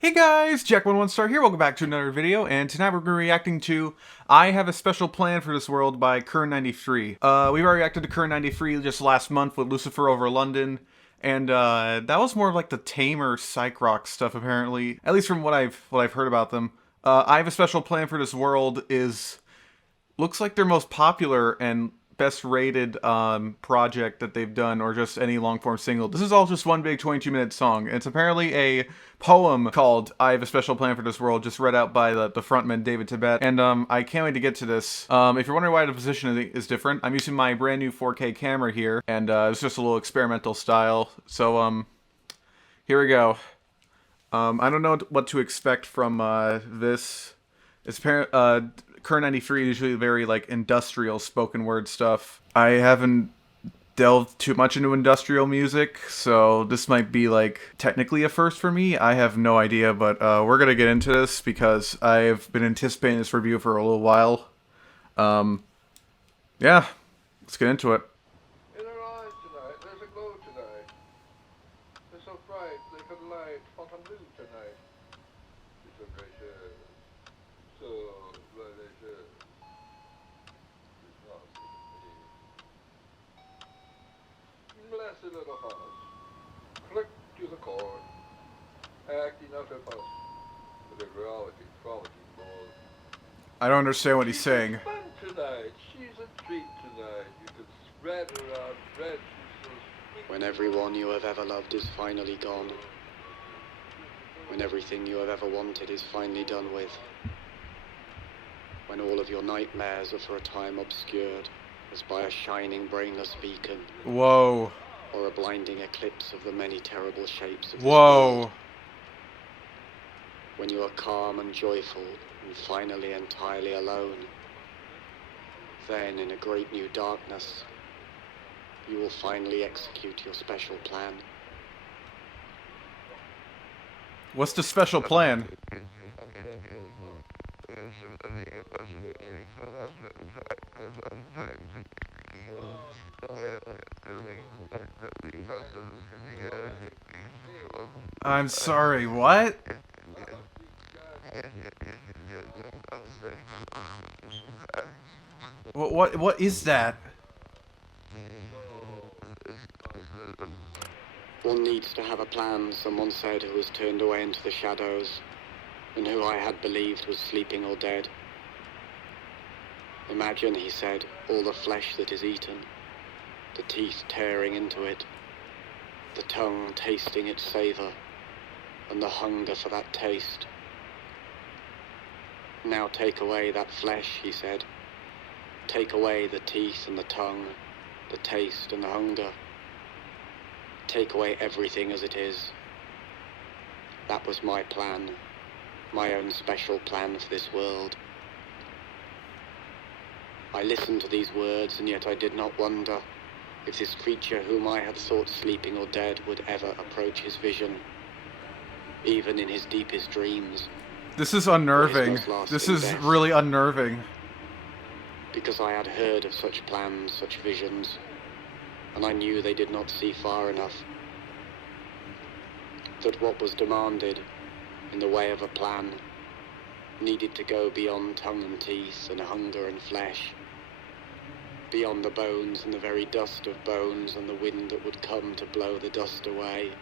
Hey guys, Jack11star here, welcome back to another video, and tonight we're going to be reacting to I Have a Special Plan for This World by Current93. We've already reacted to Current93 just last month with Lucifer Over London, and that was more of like the tamer psych rock stuff apparently, at least from what I've heard about them. I Have a Special Plan for This World is looks like their most popular and best rated project that they've done, or just any long form single. This is all just one big 22-minute song. It's apparently a poem called I Have a Special Plan for This World, just read out by the frontman David Tibet. And I can't wait to get to this. If you're wondering why the position is different, I'm using my brand new 4K camera here, and it's just a little experimental style. So here we go. I don't know what to expect from this. It's apparent. Current93 is usually very like industrial spoken word stuff. I haven't delved too much into industrial music, so this might be like technically a first for me. I have no idea, but we're gonna get into this because I've been anticipating this review for a little while. Yeah, let's get into it. In her eyes tonight, there's a glow tonight. They're so bright, they could light Fontainebleau tonight. She's so gracious, so delicious. She's not me. Blessed little house, click to the chord, acting out her fuss, with a frolicking bold. I don't understand what he's saying. Fun tonight, she's a treat tonight. You could spread her out, bread, she's so sweet. When everyone you have ever loved is finally gone. When everything you have ever wanted is finally done with. When all of your nightmares are for a time obscured, as by a shining brainless beacon. Whoa. Or a blinding eclipse of the many terrible shapes of this Whoa. world. When you are calm and joyful and finally entirely alone. Then in a great new darkness, you will finally execute your special plan. What's the special plan? I'm sorry, what? What is that? One needs to have a plan, someone said, who was turned away into the shadows, and who I had believed was sleeping or dead. Imagine, he said, all the flesh that is eaten, the teeth tearing into it, the tongue tasting its savor, and the hunger for that taste. Now take away that flesh, he said. Take away the teeth and the tongue, the taste and the hunger. Take away everything as it is. That was my plan, my own special plan for this world. I listened to these words, and yet I did not wonder if this creature whom I had thought sleeping or dead would ever approach his vision, even in his deepest dreams. This is unnerving. This is really unnerving. Because I had heard of such plans, such visions, and I knew they did not see far enough. That what was demanded in the way of a plan needed to go beyond tongue and teeth and hunger and flesh, beyond the bones and the very dust of bones and the wind that would come to blow the dust away.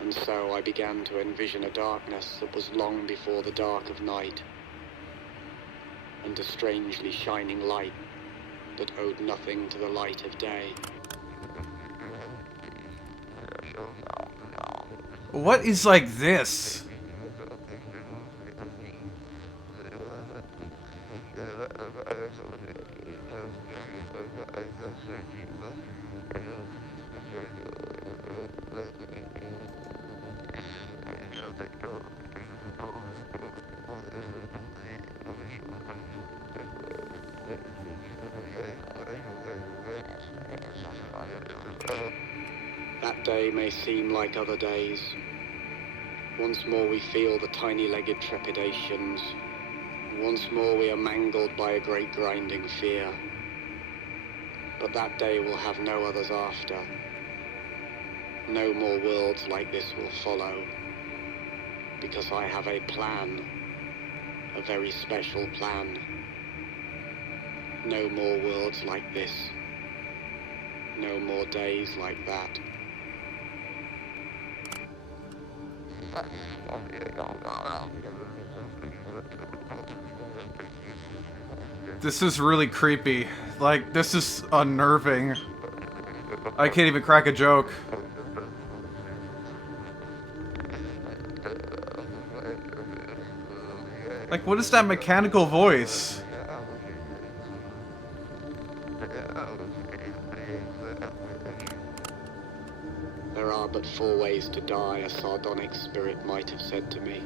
And so I began to envision a darkness that was long before the dark of night, and a strangely shining light that owed nothing to the light of day. What is like this? That day may seem like other days. Once more we feel the tiny-legged trepidations. Once more we are mangled by a great grinding fear. But that day will have no others after. No more worlds like this will follow, because I have a plan, a very special plan. No more worlds like this. No more days like that. This is really creepy. Like, this is unnerving. I can't even crack a joke. Like, what is that mechanical voice? There are but 4 ways to die, a sardonic spirit might have said to me.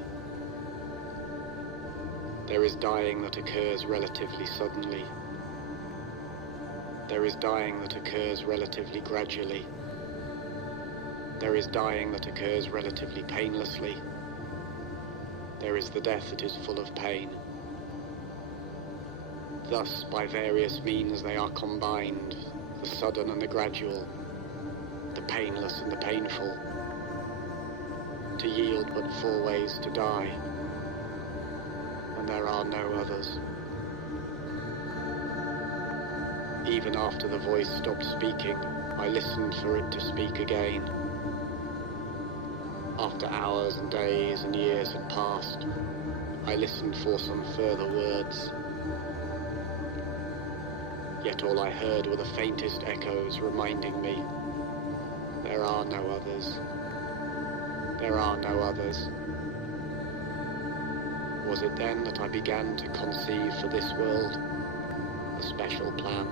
There is dying that occurs relatively suddenly. There is dying that occurs relatively gradually. There is dying that occurs relatively painlessly. There is the death that is full of pain. Thus, by various means they are combined, the sudden and the gradual, the painless and the painful, to yield but 4 ways to die, and there are no others. Even after the voice stopped speaking, I listened for it to speak again. After hours and days and years had passed, I listened for some further words. Yet all I heard were the faintest echoes reminding me, there are no others. There are no others. Was it then that I began to conceive for this world a special plan?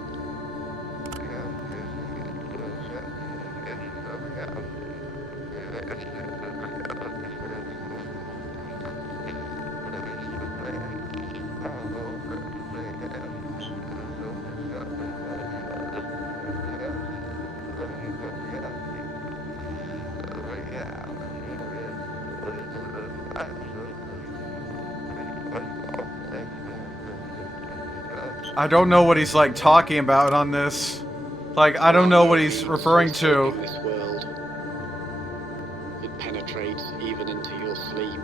I don't know what he's like talking about on this. Like, I don't know what he's referring to. This world, it penetrates even into your sleep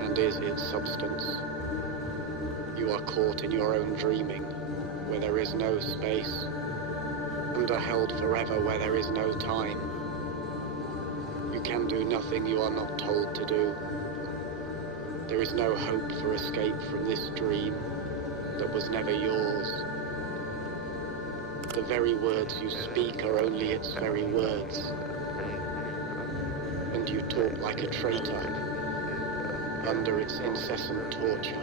and is its substance. You are caught in your own dreaming, where there is no space, and are held forever where there is no time. You can do nothing you are not told to do. There is no hope for escape from this dream that was never yours. The very words you speak are only its very words. And you talk like a traitor under its incessant torture.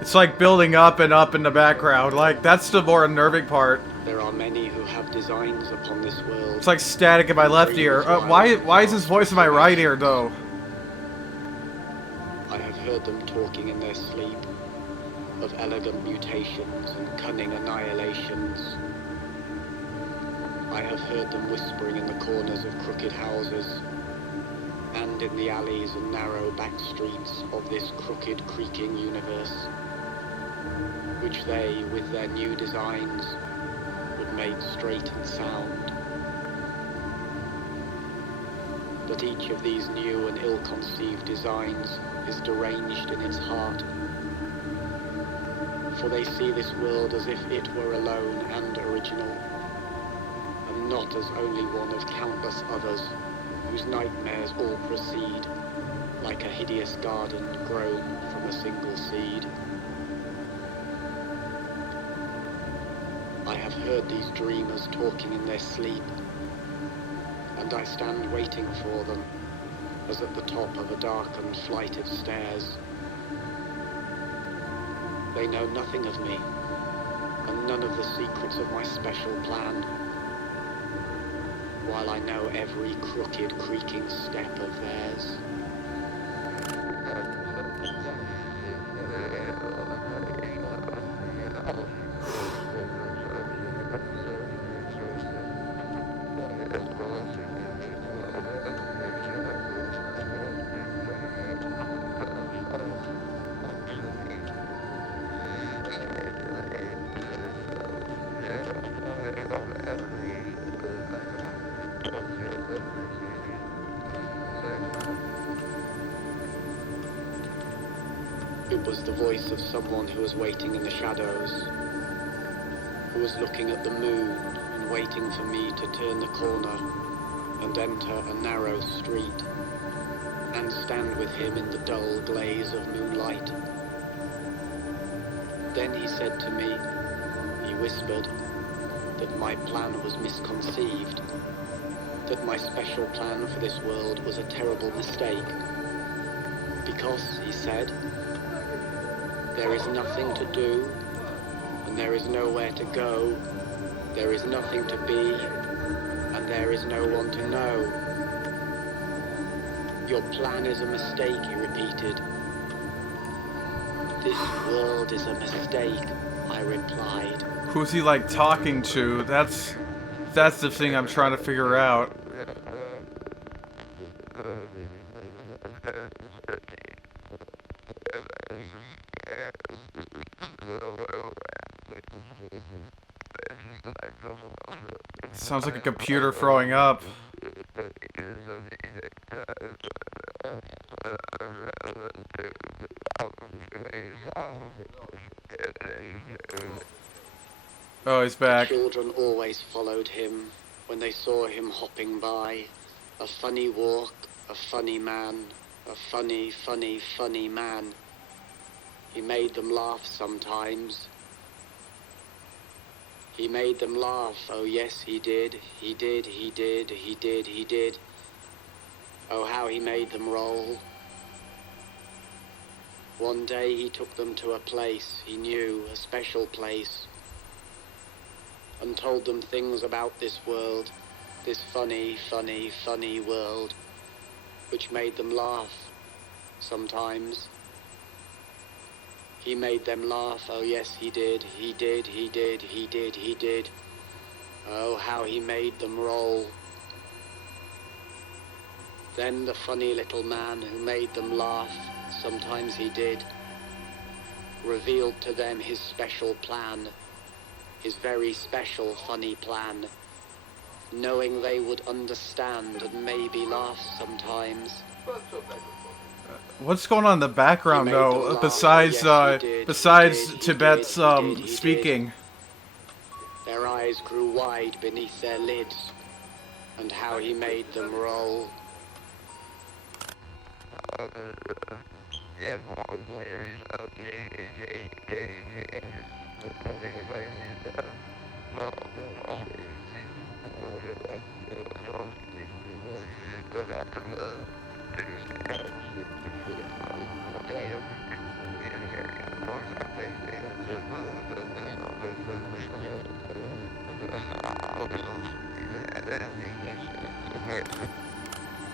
It's like building up and up in the background. Like, that's the more unnerving part. There are many who have designs upon this world. It's like static in my left ear. Why is his voice in my right ear, though? I have heard them talking in their sleep of elegant mutations and cunning annihilations. I have heard them whispering in the corners of crooked houses and in the alleys and narrow back streets of this crooked, creaking universe, which they, with their new designs, would make straight and sound. But each of these new and ill-conceived designs is deranged in its heart, for they see this world as if it were alone and original, and not as only one of countless others whose nightmares all proceed, like a hideous garden grown from a single seed. I have heard these dreamers talking in their sleep, and I stand waiting for them, as at the top of a darkened flight of stairs. They know nothing of me, and none of the secrets of my special plan, while I know every crooked, creaking step of theirs. was the voice of someone who was waiting in the shadows, who was looking at the moon and waiting for me to turn the corner and enter a narrow street and stand with him in the dull glaze of moonlight. Then he said to me, he whispered, that my plan was misconceived, that my special plan for this world was a terrible mistake. Because, he said, there is nothing to do, and there is nowhere to go, there is nothing to be, and there is no one to know. Your plan is a mistake, he repeated. This world is a mistake, I replied. Who's he like talking to? That's the thing I'm trying to figure out. Sounds like a computer throwing up. Oh, he's back. Children always followed him when they saw him hopping by. A funny walk, a funny man, a funny, funny, funny man. He made them laugh sometimes. He made them laugh, oh yes he did, he did, he did, he did, he did. Oh how he made them roll. One day he took them to a place he knew, a special place, and told them things about this world, this funny, funny, funny world, which made them laugh sometimes. He made them laugh, oh yes he did, he did, he did, he did, he did. Oh, how he made them roll. Then the funny little man who made them laugh, sometimes he did, revealed to them his special plan, his very special funny plan, knowing they would understand and maybe laugh sometimes. What's going on in the background, though? Besides, Tibet's speaking. Their eyes grew wide beneath their lids, and how he made them roll.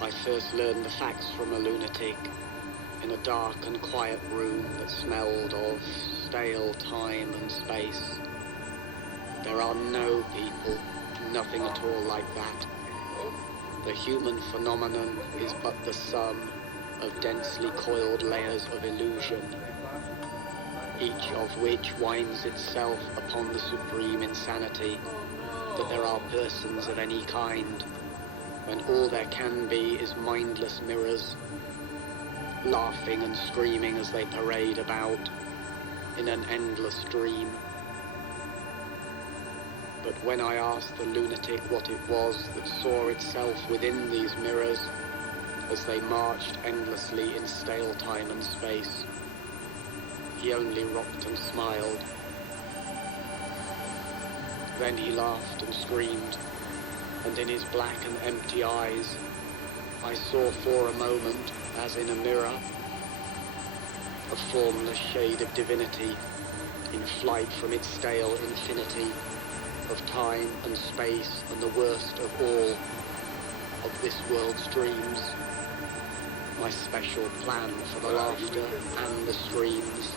I first learned the facts from a lunatic in a dark and quiet room that smelled of stale time and space. There are no people, nothing at all like that. The human phenomenon is but the sum of densely coiled layers of illusion, each of which winds itself upon the supreme insanity that there are persons of any kind, when all there can be is mindless mirrors, laughing and screaming as they parade about in an endless dream. But when I asked the lunatic what it was that saw itself within these mirrors as they marched endlessly in stale time and space, he only rocked and smiled. Then he laughed and screamed, and in his black and empty eyes I saw for a moment, as in a mirror, a formless shade of divinity in flight from its stale infinity of time and space and the worst of all of this world's dreams, my special plan for the laughter and the screams.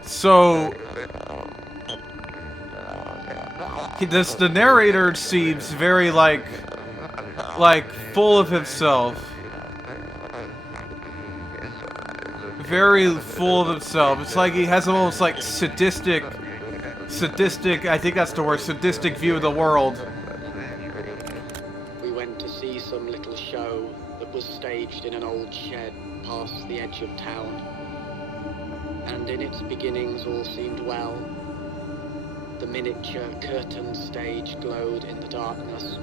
So, the narrator seems very like full of himself. Very full of himself. It's like he has almost like sadistic, I think that's the word, sadistic view of the world. We went to see some little show that was staged in an old shed past the edge of town. And in its beginnings all seemed well. The miniature curtain stage glowed in the darkness,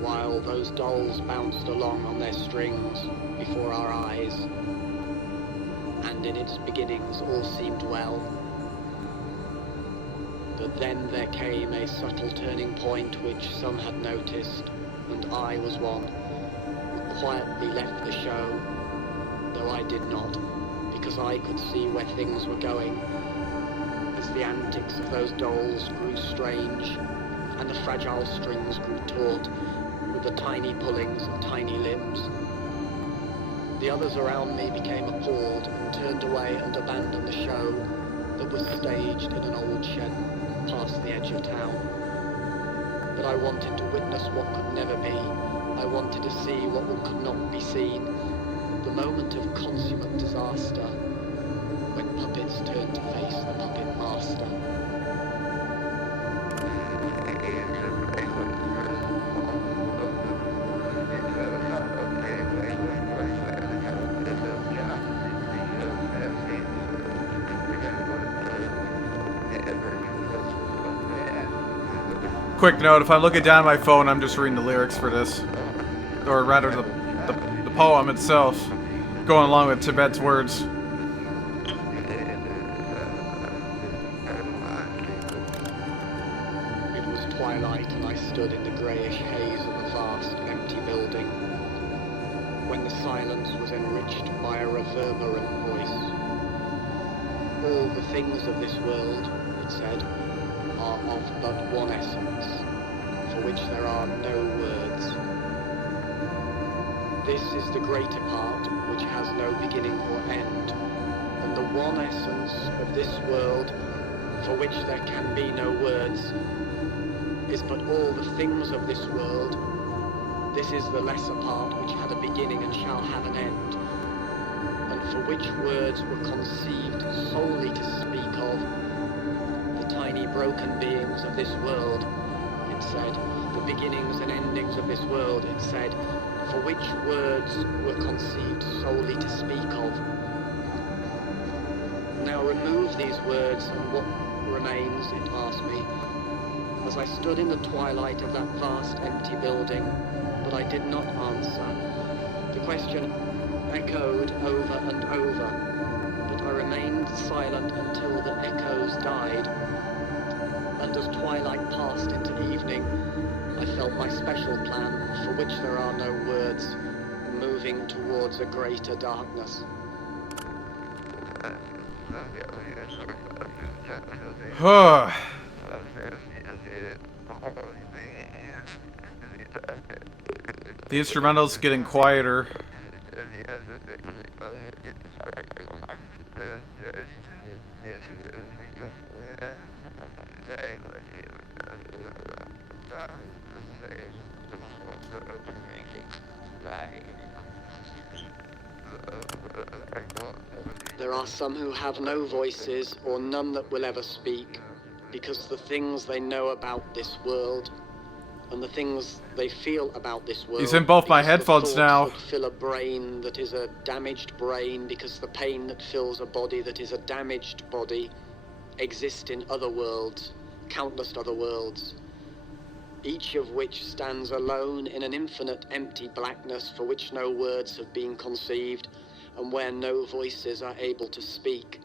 while those dolls bounced along on their strings before our eyes. And in its beginnings all seemed well. But then there came a subtle turning point which some had noticed, and I was one who quietly left the show, though I did not, because I could see where things were going, as the antics of those dolls grew strange, and the fragile strings grew taut, with the tiny pullings of tiny limbs. The others around me became appalled and turned away and abandoned the show that was staged in an old shed past the edge of town. But I wanted to witness what could never be. I wanted to see what could not be seen. The moment of consummate disaster, when puppets turned to face the puppet master. Quick note, if I'm looking down at my phone, I'm just reading the lyrics for this. Or rather, the poem itself, going along with Tibet's words. It was twilight and I stood in the greyish haze of a vast, empty building, when the silence was enriched by a reverberant voice. All the things of this world, it said, are of but one essence, for which there are no words. This is the greater part, which has no beginning or end, and the one essence of this world, for which there can be no words, is but all the things of this world. This is the lesser part, which had a beginning and shall have an end, and for which words were conceived solely to speak of tiny broken beings of this world, it said, the beginnings and endings of this world, it said, for which words were conceived solely to speak of. Now remove these words and what remains, it asked me, as I stood in the twilight of that vast empty building, but I did not answer. The question echoed over and over, but I remained silent until the echoes died. And as twilight passed into evening, I felt my special plan, for which there are no words, moving towards a greater darkness. The instrumental's getting quieter. There are some who have no voices, or none that will ever speak, because the things they know about this world, and the things they feel about this world... He's in both my headphones now. That fill a brain that is a damaged brain, because the pain that fills a body that is a damaged body, exist in other worlds, countless other worlds, each of which stands alone in an infinite empty blackness for which no words have been conceived, and where no voices are able to speak.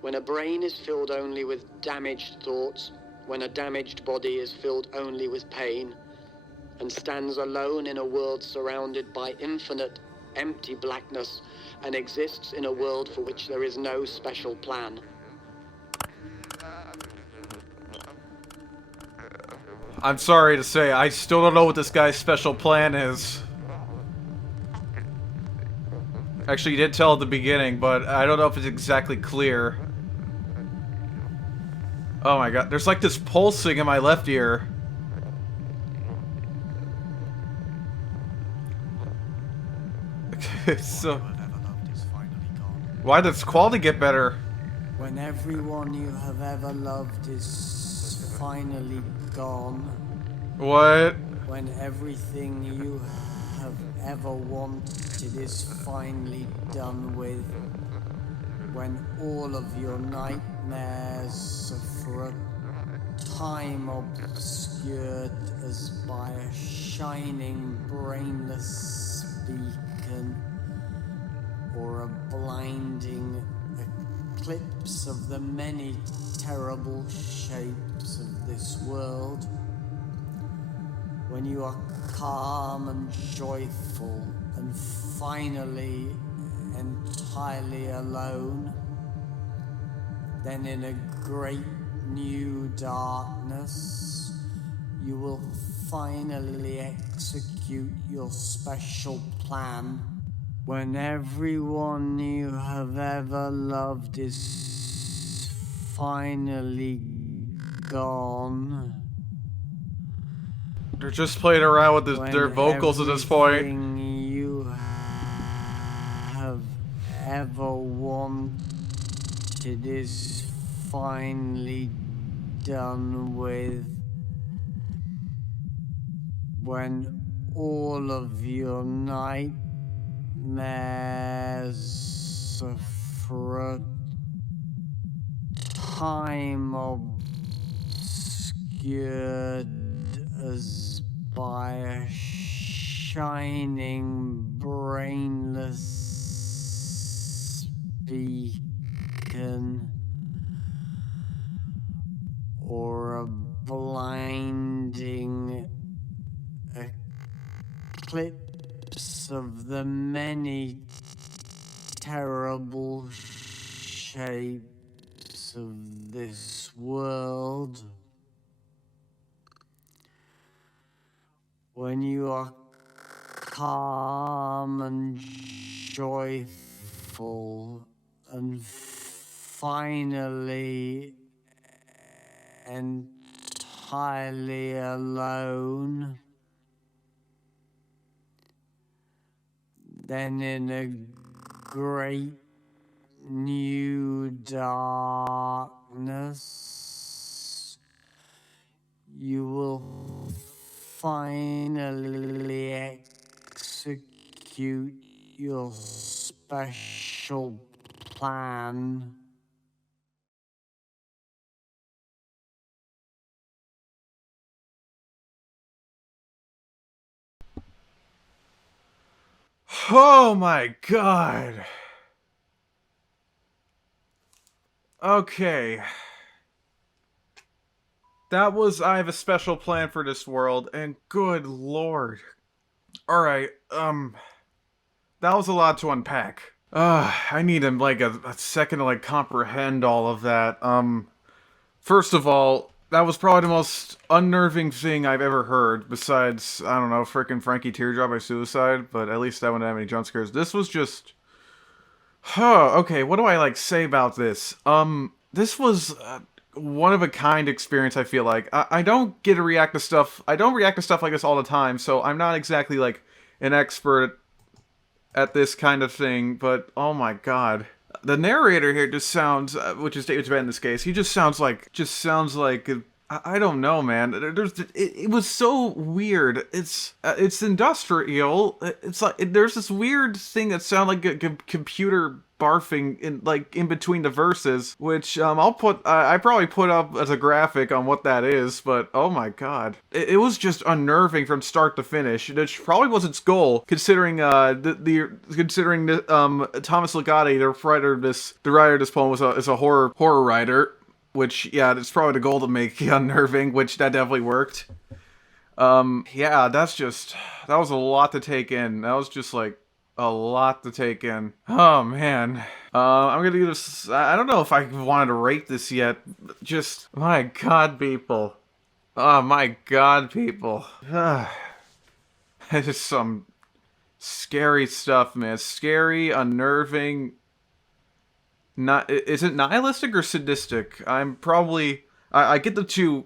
When a brain is filled only with damaged thoughts, when a damaged body is filled only with pain, and stands alone in a world surrounded by infinite empty blackness, and exists in a world for which there is no special plan. I'm sorry to say, I still don't know what this guy's special plan is. Actually, you did tell at the beginning, but I don't know if it's exactly clear. Oh my god, there's like this pulsing in my left ear. So, why does quality get better? When everyone you have ever loved is finally gone. What? when everything you have ever wanted is finally done with, when all of your nightmares are for a time obscured as by a shining brainless beacon, or a blinding eclipse of the many terrible shapes of this world, when you are calm and joyful and finally entirely alone, then in a great new darkness you will finally execute your special plan, when everyone you have ever loved is finally gone. They're just playing around with their vocals at this point. Everything you have ever wanted is finally done with, when all of your nightmares are for a time obscured as by a shining brainless beacon, or a blinding eclipse of the many terrible shapes of this world, when you are calm and joyful and finally entirely alone, then in a great new darkness you will finally execute your special plan. Oh my god. Okay. That was I Have a Special Plan for This World, and good lord. Alright, that was a lot to unpack. I need a second to comprehend all of that. First of all, that was probably the most unnerving thing I've ever heard, besides, I don't know, frickin' Frankie Teardrop by Suicide, but at least that wouldn't have any jump scares. This was just... okay, what do I, say about this? This was one of a kind experience, I feel like. I don't get to react to stuff... I don't react to stuff like this all the time, so I'm not exactly, an expert at this kind of thing, but oh my god. The narrator here just sounds, which is David Tibet in this case, he just sounds like, I don't know, man. It was so weird. It's industrial. It's like, there's this weird thing that sounds like a computer barfing in between the verses, which I probably put up as a graphic on what that is, but oh my god. It was just unnerving from start to finish, which probably was its goal, considering Thomas Ligotti, the writer of this poem, is a horror writer. Which, yeah, it's probably the goal to make unnerving, which that definitely worked. Yeah, that was a lot to take in. That was just, a lot to take in. Oh, man. I'm gonna do this, I don't know if I wanted to rate this yet. Just, my god, people. Oh, my god, people. It's just some scary stuff, man. Scary, unnerving... Is it nihilistic or sadistic? I get the two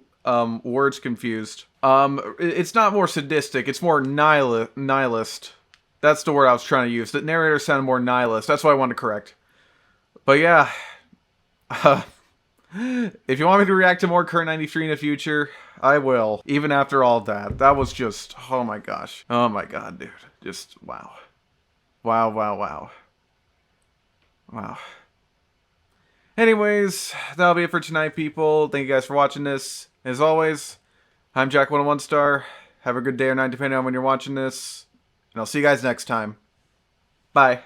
words confused. It's not more sadistic, it's more nihilist. That's the word I was trying to use. The narrator sounded more nihilist. That's what I wanted to correct. But yeah, If you want me to react to more Current 93 in the future, I will. Even after all that. That was just, oh my gosh. Oh my god, dude. Just, wow. Wow, wow, wow. Wow. Anyways, that'll be it for tonight, people. Thank you guys for watching this. As always, I'm Jack101 Star. Have a good day or night depending on when you're watching this. And I'll see you guys next time. Bye.